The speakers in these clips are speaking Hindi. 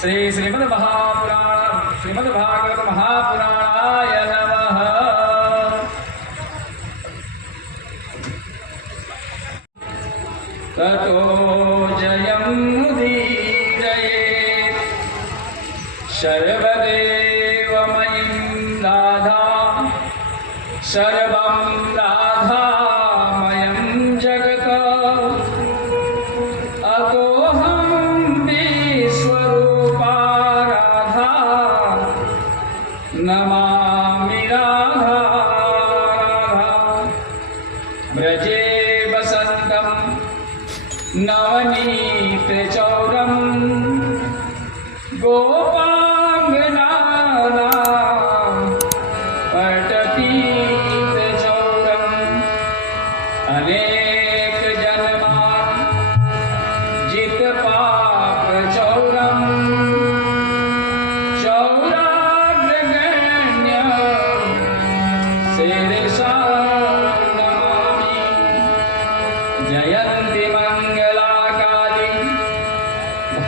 श्रीमद्भागवत महापुराणाय नमः। ततो जयमुदीरयेत् सर्वदेवमयीं राधां सर्वं राधामयं जगत् अतोऽहं विश्वरूपा राधा नमामि राधा व्रजे वसन्तं नवनीतचौरं गोपाङ्गनानां पटपीतचौरम् अनेकजन्मान् जितपापचौरम् चौराग्रगण्यं शिरसा नमामि। जयन्ति मङ्गलाकाली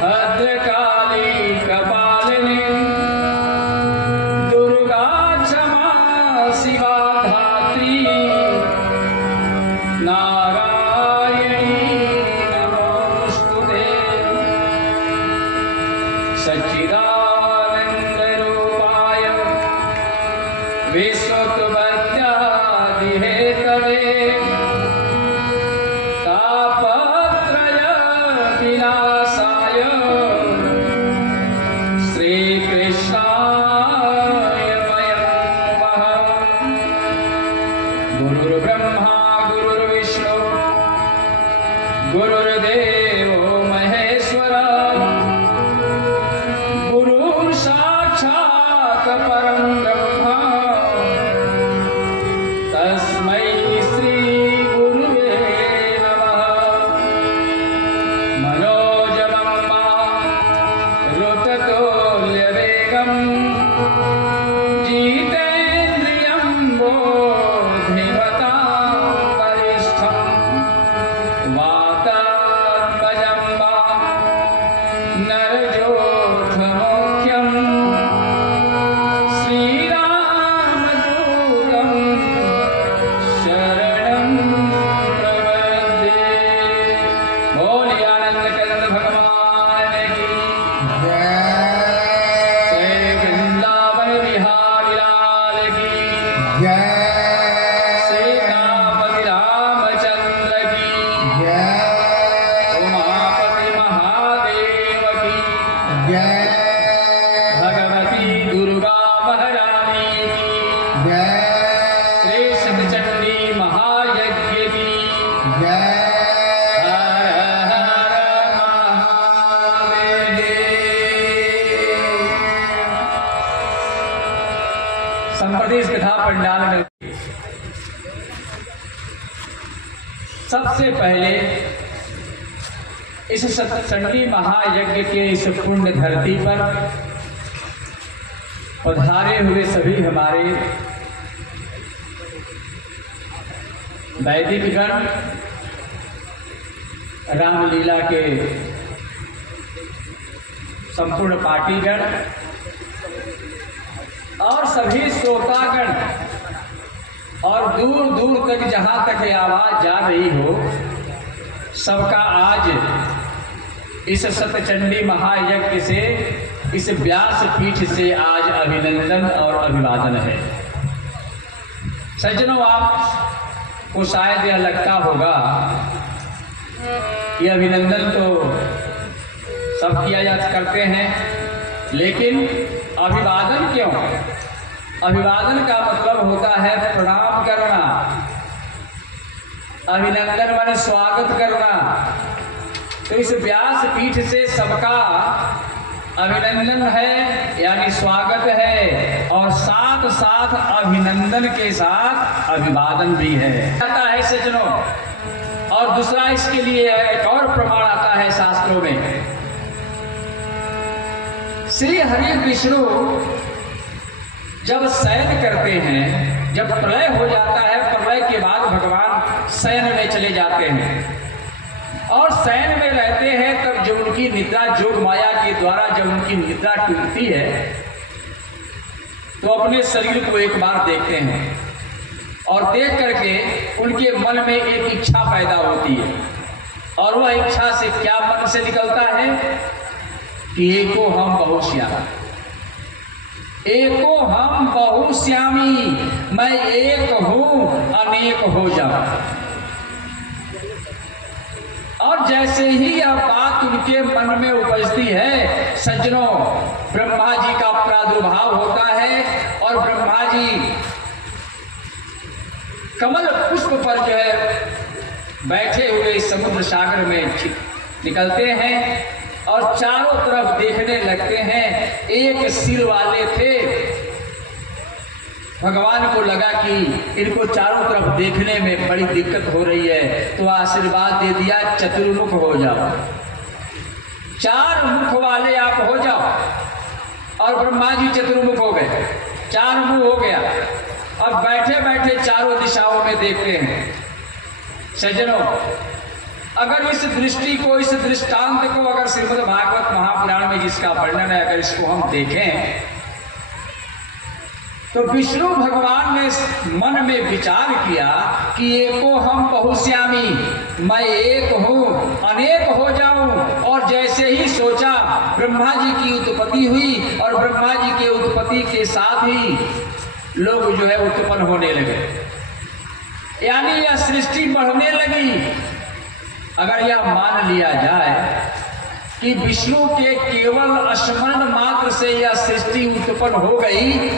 भद्रकाली कपालिनी दुर्गा क्षमा शिवा धात्री नारायणी नमोस्तुते। सच्चिदानन्दरूपाय विश्वोत्पत्त्यादिहेतवे तापत्रय विनाशाय श्रीकृष्णाय वयं नमः। गुरुर्ब्रह्मा गुरुर्विष्णु गुरुर्देवो महेश्वरः गुरुः साक्षात् परं ब्रह्म तस्मै श्री गुरुवे नमः। मनोजवं मारुततुल्यवेगं जितेन्द्रियं बुद्धिमतां वरिष्ठं वातात्मजं नरजोत्थमुख्यं श्रीरामदूतं शरणं प्रपद्ये। बोलिए आनंद कंद भगवान की जय। वृंदावन बिहारी लाल की जय। सीतापति रामचंद्र की जय। उमापति महादेव की जय। भगवती दुर्गा महारानी की जय। श्री सतचंडी महायज्ञ की जय। हर हर महादेव। संप्रदेश कथा पंडाल में सबसे पहले इस सतचंडी महायज्ञ के इस पुण्य धरती पर पधारे हुए सभी हमारे वैदिक गण, रामलीला के संपूर्ण पार्टीगण और सभी श्रोतागण और दूर दूर तक जहां तक ये आवाज जा रही हो, सबका आज इस सतचंडी महायज्ञ से, इस व्यास पीठ से आज अभिनंदन और अभिवादन है। सज्जनों, आपको शायद यह लगता होगा कि अभिनंदन तो सब किया जा करते हैं, लेकिन अभिवादन क्यों? अभिवादन का मतलब होता है प्रणाम करना। अभिनंदन माने स्वागत करना। तो इस व्यास पीठ से सबका अभिनंदन है, यानी स्वागत है, और साथ साथ अभिनंदन के साथ अभिवादन भी है। आता है सज्जनों, और दूसरा इसके लिए एक और प्रमाण आता है शास्त्रों में। श्री हरि विष्णु जब शयन करते हैं, जब प्रलय हो जाता है, प्रलय के बाद भगवान शयन में चले जाते हैं और शयन में रहते हैं, तब जब उनकी निद्रा जोग माया के द्वारा जब उनकी निद्रा टूटती है तो अपने शरीर को एक बार देखते हैं और देख करके उनके मन में एक इच्छा पैदा होती है और वह इच्छा से क्या मन से निकलता है कि एको हम बहुश्यामी, एको हम बहुश्यामी, मैं एक हूं अनेक हो जाऊं। और जैसे ही यह बात उनके मन में उपजती है सज्जनों, ब्रह्मा जी का प्रादुर्भाव होता है और ब्रह्मा जी कमल पुष्प पर जो है बैठे हुए समुद्र सागर में निकलते हैं और चारों तरफ देखने लगते हैं। एक सिर वाले थे, भगवान को लगा कि इनको चारों तरफ देखने में बड़ी दिक्कत हो रही है तो आशीर्वाद दे दिया, चतुर्मुख हो जाओ, चार मुख वाले आप हो जाओ। और ब्रह्मा जी चतुर्मुख हो गए, चार मुंह हो गया। अब बैठे बैठे चारों दिशाओं में देखते हैं। सज्जनों, अगर इस दृष्टि को, इस दृष्टांत को अगर श्रीमद् भागवत महापुराण में जिसका वर्णन है अगर इसको हम देखें तो विष्णु भगवान ने मन में विचार किया कि एको हम बहुश्यामी, मैं एक हूं अनेक हो जाऊं। और जैसे ही सोचा ब्रह्मा जी की उत्पत्ति हुई और ब्रह्मा जी के उत्पत्ति के साथ ही लोग जो है उत्पन्न होने लगे, यानी यह सृष्टि बढ़ने लगी। अगर यह मान लिया जाए कि विष्णु के केवल स्मरण मात्र से यह सृष्टि उत्पन्न हो गई,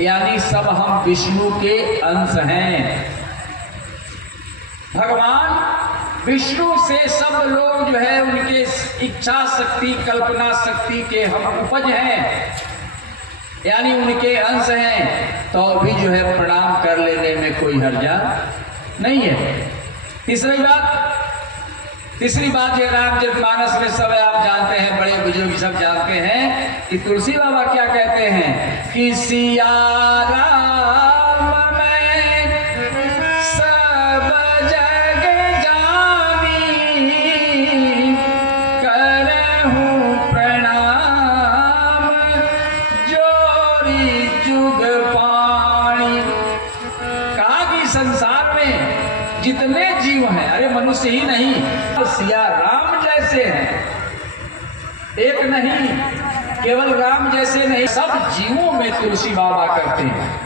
यानी सब हम विष्णु के अंश हैं। भगवान विष्णु से सब लोग जो है उनके इच्छा शक्ति, कल्पना शक्ति के हम उपज हैं, यानी उनके अंश हैं, तो भी जो है प्रणाम कर लेने में कोई हर्जा नहीं है। तीसरी बात जो रामचरितमानस में सब आप जानते हैं, बड़े बुजुर्ग सब जानते हैं कि तुलसी बाबा क्या कहते हैं कि सिया राम मैं सब जग जानी, करहूं प्रणाम जोरी जुग पाणी। कहा कि संसार में जितने जीव हैं, अरे मनुष्य ही नहीं, तो सिया राम जैसे हैं, एक नहीं, केवल राम जैसे नहीं, सब जीवों में तुलसी बाबा करते हैं।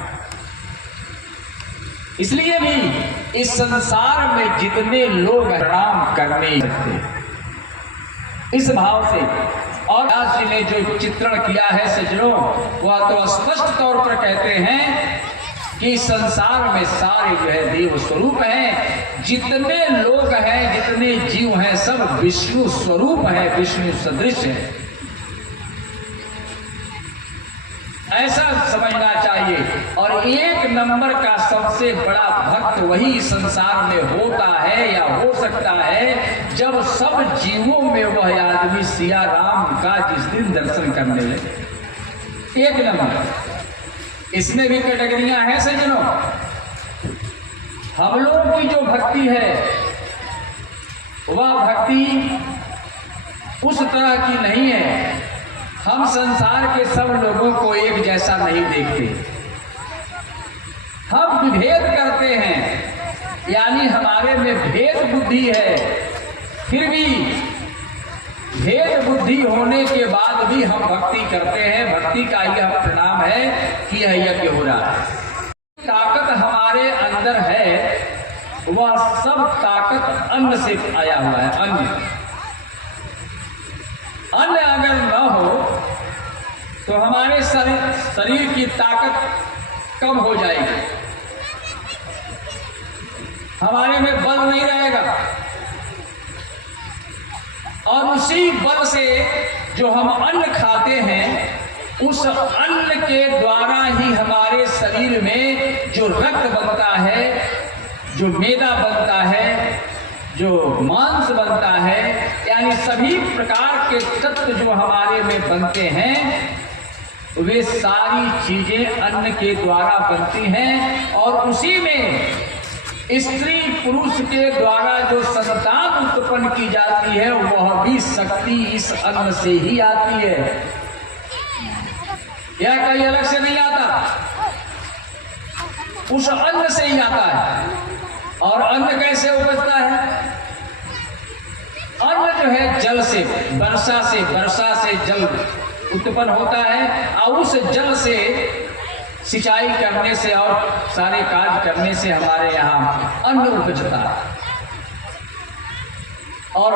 इसलिए भी इस संसार में जितने लोग राम करने लगते, इस भाव से। और व्यास जी ने जो चित्रण किया है सज्जनों, वह तो स्पष्ट तौर पर कहते हैं कि संसार में सारे जो है देव स्वरूप हैं, जितने लोग हैं, जितने जीव हैं, सब विष्णु स्वरूप है, विष्णु सदृश है। ऐसा समझना चाहिए। और एक नंबर का सबसे बड़ा भक्त वही संसार में होता है या हो सकता है जब सब जीवों में वह आदमी सिया राम का जिस दिन दर्शन करने लगे। एक नंबर। इसमें भी कैटेगरियां हैं सज्जनों। हम लोगों की जो भक्ति है वह भक्ति उस तरह की नहीं है। हम संसार के सब लोगों को एक जैसा नहीं देखते, हम विभेद करते हैं, यानी हमारे में भेद बुद्धि है। फिर भी भेद बुद्धि होने के बाद भी हम भक्ति करते हैं। भक्ति का यह परिणाम है कि यह यज्ञ हो रहा है। ताकत हमारे अंदर है, वह सब ताकत अन्न से आया हुआ है। अन्न अगर न हो तो हमारे शरीर की ताकत कम हो जाएगी, हमारे में बल नहीं रहेगा। और उसी बल से जो हम अन्न खाते हैं, उस अन्न के द्वारा ही हमारे शरीर में जो रक्त बनता है, जो मैदा बनता है, जो मांस बनता है, यानी सभी प्रकार के तत्व जो हमारे में बनते हैं, वे सारी चीजें अन्न के द्वारा बनती हैं। और उसी में स्त्री पुरुष के द्वारा जो संतान उत्पन्न की जाती है वह भी शक्ति इस अन्न से ही आती है, यह कहीं अलग से नहीं आता, उस अन्न से ही आता है। और अन्न कैसे उपजता है? अन्न जो है जल से, वर्षा से जल उत्पन्न होता है और उस जल से सिंचाई करने से और सारे कार्य करने से हमारे यहाँ अन्न उपजता है। और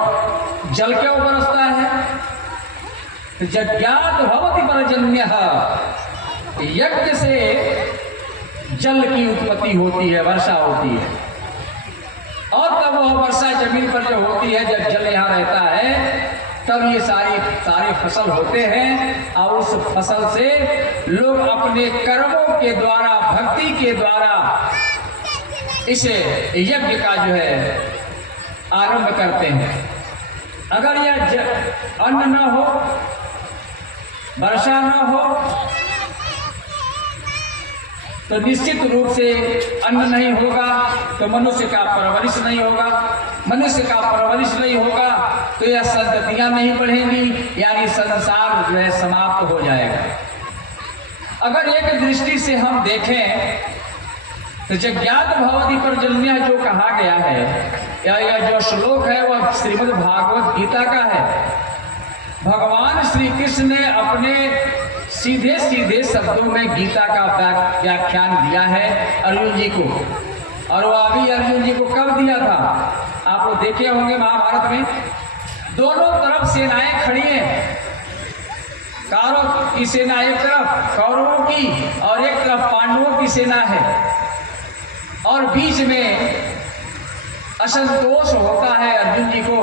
जल क्यों बरसता है? यज्ञात भवति पर्जन्यः, यज्ञ से जल की उत्पत्ति होती है, वर्षा होती है। और तब वह वर्षा जमीन पर जो होती है, जब जल यहाँ रहता है तब ये सारे फसल होते हैं और उस फसल से लोग अपने कर्मों के द्वारा, भक्ति के द्वारा इस यज्ञ का जो है आरंभ करते हैं। अगर यह अन्न न हो, वर्षा न हो, तो निश्चित रूप से अन्न नहीं होगा तो मनुष्य का परवरिश नहीं होगा, मनुष्य का परवरिश नहीं होगा तो यह संततियां नहीं बढ़ेंगी, यानी संसार जो है समाप्त हो जाएगा। अगर एक दृष्टि से हम देखें तो यज्ञात भवति पर्जन्यः जो कहा गया है, यह जो श्लोक है वह श्रीमद् भागवत गीता का है। भगवान श्री कृष्ण ने अपने सीधे सीधे शब्दों में गीता का व्याख्यान दिया है अर्जुन जी को। और वो अभी अर्जुन जी को कब दिया था? आप वो देखे होंगे महाभारत में, दोनों तरफ सेनाएं खड़ी हैं। कौरव की सेना एक तरफ, कौरवों की, और एक तरफ पांडवों की सेना है। और बीच में असंतोष होता है अर्जुन जी को,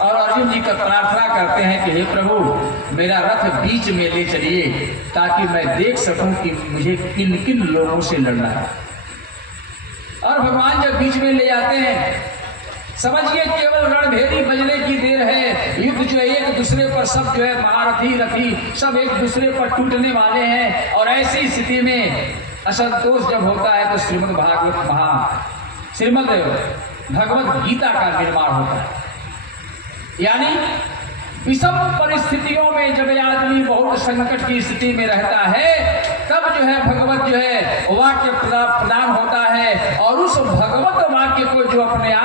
और अर्जुन जी का प्रार्थना करते हैं कि हे प्रभु, मेरा रथ बीच में ले चलिए ताकि मैं देख सकूं कि मुझे किन किन लोगों से लड़ना है। और भगवान जब बीच में ले जाते हैं, समझिए केवल रणभेरी बजने की देर है। युद्ध जो है एक दूसरे पर, सब जो है महारथी रथी सब एक दूसरे पर टूटने वाले हैं। और ऐसी स्थिति में असंतोष जब होता है तो श्रीमद् भगवत गीता का निर्माण होता है। यानी विषम परिस्थितियों में जब आदमी बहुत संकट की स्थिति में रहता है तब जो है भगवत जो है वाक्य प्रदान होता है, और उस भगवत वाक्य को जो अपने आप